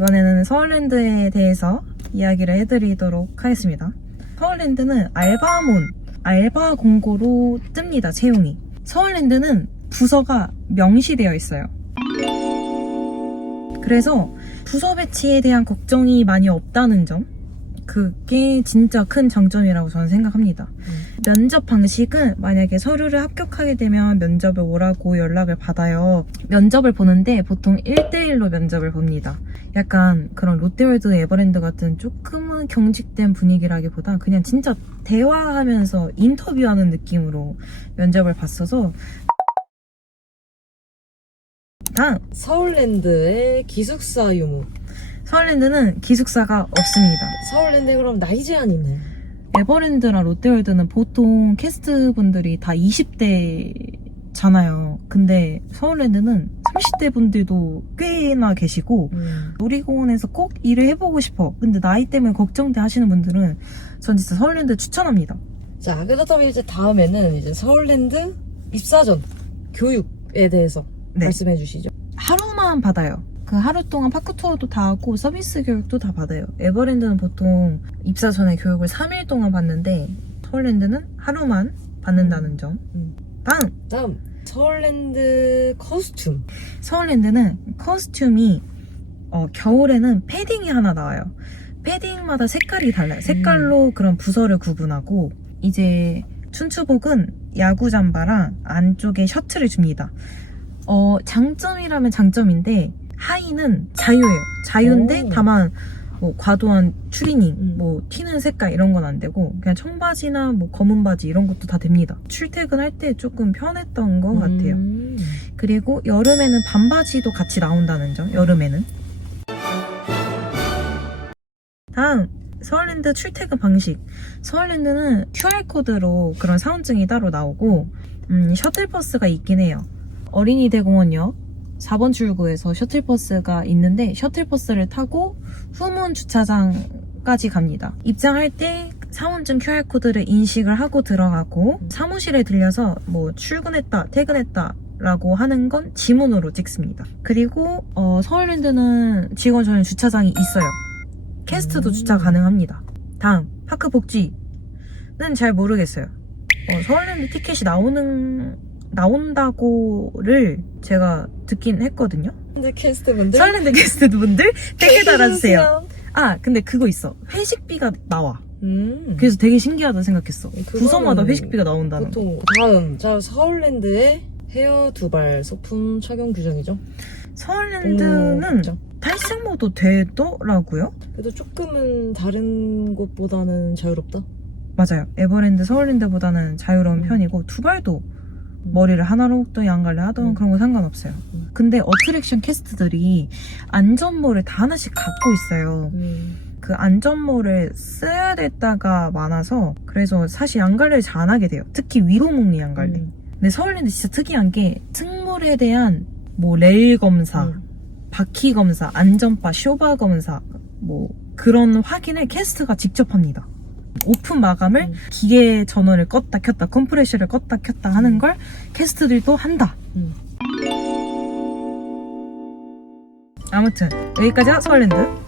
오늘은 서울랜드에 대해서 이야기를 해드리도록 하겠습니다. 서울랜드는 알바몬, 알바 공고로 뜹니다, 채용이. 서울랜드는 부서가 명시되어 있어요. 그래서 부서 배치에 대한 걱정이 많이 없다는 점. 그게 진짜 큰 장점이라고 저는 생각합니다. 면접 방식은 만약에 서류를 합격하게 되면 면접을 오라고 연락을 받아요. 면접을 보는데 보통 1대1로 면접을 봅니다. 약간 그런 롯데월드 에버랜드 같은 조금은 경직된 분위기라기보다 그냥 진짜 대화하면서 인터뷰하는 느낌으로 면접을 봤어서 다음 서울랜드의 기숙사 유무. 서울랜드는 기숙사가 없습니다. 서울랜드에 그럼 나이 제한이 있나요? 에버랜드랑 롯데월드는 보통 캐스트 분들이 다 20대 잖아요. 근데 서울랜드는 30대 분들도 꽤나 계시고 음. 놀이공원에서 꼭 일을 해보고 싶어. 근데 나이 때문에 걱정돼 하시는 분들은 전 진짜 서울랜드 추천합니다. 자, 그렇다면 이제 다음에는 이제 서울랜드 입사전 교육에 대해서 네. 말씀해 주시죠. 하루만 받아요. 그 하루 동안 파크 투어도 다 하고 서비스 교육도 다 받아요. 에버랜드는 보통 입사 전에 교육을 3일 동안 받는데 서울랜드는 하루만 받는다는 점. 음. 다음 다음 서울랜드 커스튬. 서울랜드는 커스튬이 어, 겨울에는 패딩이 하나 나와요. 패딩마다 색깔이 달라요. 색깔로 그런 부서를 구분하고 이제 춘추복은 야구 잠바랑 안쪽에 셔츠를 줍니다. 어, 장점이라면 장점인데 하의는 자유예요. 자유인데 오. 다만 뭐 과도한 추리닝, 음. 뭐 튀는 색깔 이런 건 안 되고 그냥 청바지나 뭐 검은 바지 이런 것도 다 됩니다. 출퇴근할 때 조금 편했던 것 같아요. 음. 그리고 여름에는 반바지도 같이 나온다는 점, 여름에는. 다음, 서울랜드 출퇴근 방식. 서울랜드는 QR코드로 그런 사원증이 따로 나오고, 음, 셔틀버스가 있긴 해요. 어린이 대공원역 4번 출구에서 셔틀버스가 있는데, 셔틀버스를 타고 후문 주차장까지 갑니다. 입장할 때 사원증 QR코드를 인식을 하고 들어가고, 사무실에 들려서 뭐 출근했다, 퇴근했다, 라고 하는 건 지문으로 찍습니다. 그리고 어, 서울랜드는 직원 전용 주차장이 있어요. 캐스트도 음. 주차 가능합니다. 다음 파크 복지는 잘 모르겠어요. 어, 서울랜드 티켓이 나오는 나온다고를 제가 듣긴 했거든요. 근데 캐스트 분들 서울랜드 게스트분들 댓글 달아주세요. 아 근데 그거 있어. 회식비가 나와. 음. 그래서 되게 신기하다 생각했어. 그거는 부서마다 회식비가 나온다는 거. 보통 다음 자 서울랜드의 헤어 두발 소품 착용 규정이죠. 서울랜드는 그죠? 탈색모도 되더라고요. 그래도 조금은 다른 곳보다는 자유롭다. 맞아요. 에버랜드, 서울랜드보다는 자유로운 음. 편이고 두발도 머리를 하나로 묶던 양갈래 하던 음. 그런 거 상관없어요. 음. 근데 어트랙션 캐스트들이 안전모를 다 하나씩 갖고 있어요. 음. 그 안전모를 써야 될 때가 많아서 그래서 사실 양갈래를 잘 안 하게 돼요. 특히 위로 묶는 양갈래. 음. 근데 서울랜드 진짜 특이한 게 특물에 대한 뭐 레일 검사, 음. 바퀴 검사, 안전바, 쇼바 검사, 뭐 그런 확인을 캐스트가 직접 합니다. 오픈 마감을 음. 기계 전원을 껐다 켰다, 컴프레셔를 껐다 켰다 하는 걸 캐스트들도 한다. 음. 아무튼 여기까지가 서울랜드.